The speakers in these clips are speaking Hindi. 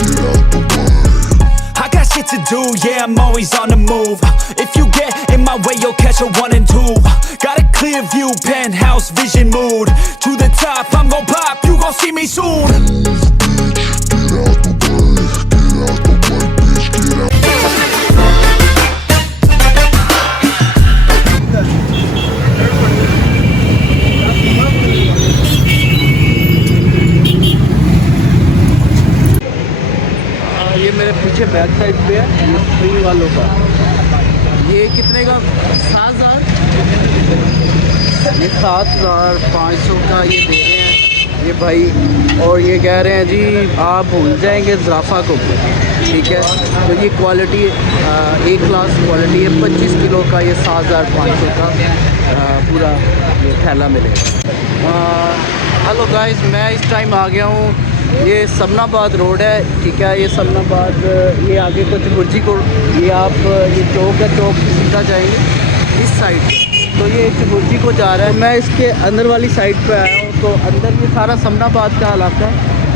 I got shit to do, yeah, I'm always on the move. If you get in my way, you'll catch a 1 and 2. Got a clear view, penthouse vision mood. To the top, I'm gon' pop, you gon' see me soon. ये मेरे पीछे बैक साइड पे है, ये फ्री वालों का। ये कितने का? 7,000। ये 7,500 का ये दे रहे हैं ये भाई। और ये कह रहे हैं जी आप भूल जाएंगे ज़राफ़ा को, ठीक है। तो ये क्वालिटी ए क्लास क्वालिटी है। 25 किलो का ये 7,500 का पूरा ये थैला मिलेगा। हेलो गाइस, मैं इस टाइम आ गया हूँ, ये समनाबाद रोड है, ठीक है। ये समनाबाद, ये आगे कुछ गुर्जी को, ये आप ये चौक है, चौक से सीधा जाएंगे इस साइड, तो ये गुर्जी को जा रहा है। मैं इसके अंदर वाली साइड पे आया हूँ, तो अंदर ये सारा समनाबाद का इलाका है।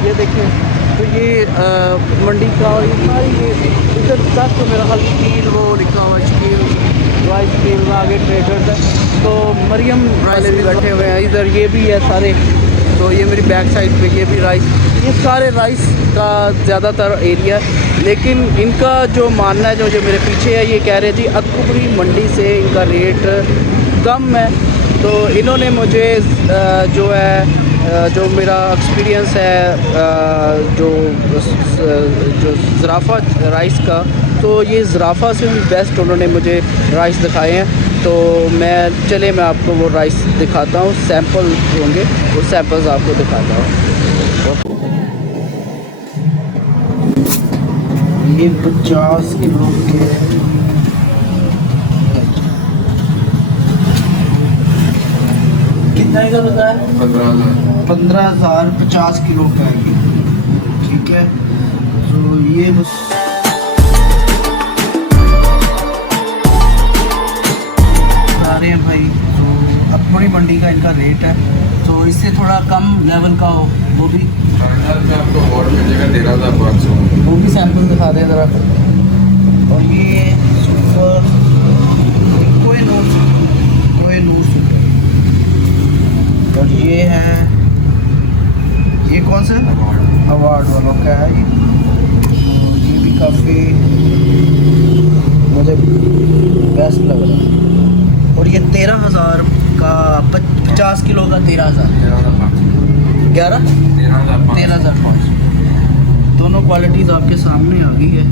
ये देखिए, तो ये मंडी का, और ये सारी ये इधर तक तो मेरा ख्याल स्टील वो लिखा हुआ स्टील राइस स्टील आगे ट्रेडर्स है। तो मरियम वाले भी बैठे हुए हैं इधर, ये भी है सारे। तो ये मेरी बैक साइड पे ये भी राइस, ये सारे राइस का ज़्यादातर एरिया। लेकिन इनका जो मानना है, जो मेरे पीछे है, ये कह रहे हैं जी अतकुबरी मंडी से इनका रेट कम है। तो इन्होंने मुझे जो है जो मेरा एक्सपीरियंस है जो ज़राफ़ा राइस का, तो ये ज़राफ़ा से भी बेस्ट उन्होंने मुझे राइस दिखाए हैं। तो मैं आपको वो राइस दिखाता हूँ, सैंपल होंगे, वो सैंपल्स आपको दिखाता हूँ। ये 50 किलो के कितना का बताया? 15,000 50 किलो का है ये, ठीक है। तो ये बस रहे हैं भाई। तो अतकुबरी मंडी का इनका रेट है, तो इससे थोड़ा कम लेवल का हो वो भी आपको और मिलेगा 13,500। वो भी सैंपल दिखा दें ज़रा। और ये सुपर कोहिनूर सुपर, और ये है, ये कौन सा अवार्ड वालों का है ये भी काफ़ी मुझे बेस्ट लग रहा है। और ये 13,000 का 50 किलो का 13,000 13,500 दोनों क्वालिटीज़ आपके सामने आ गई है।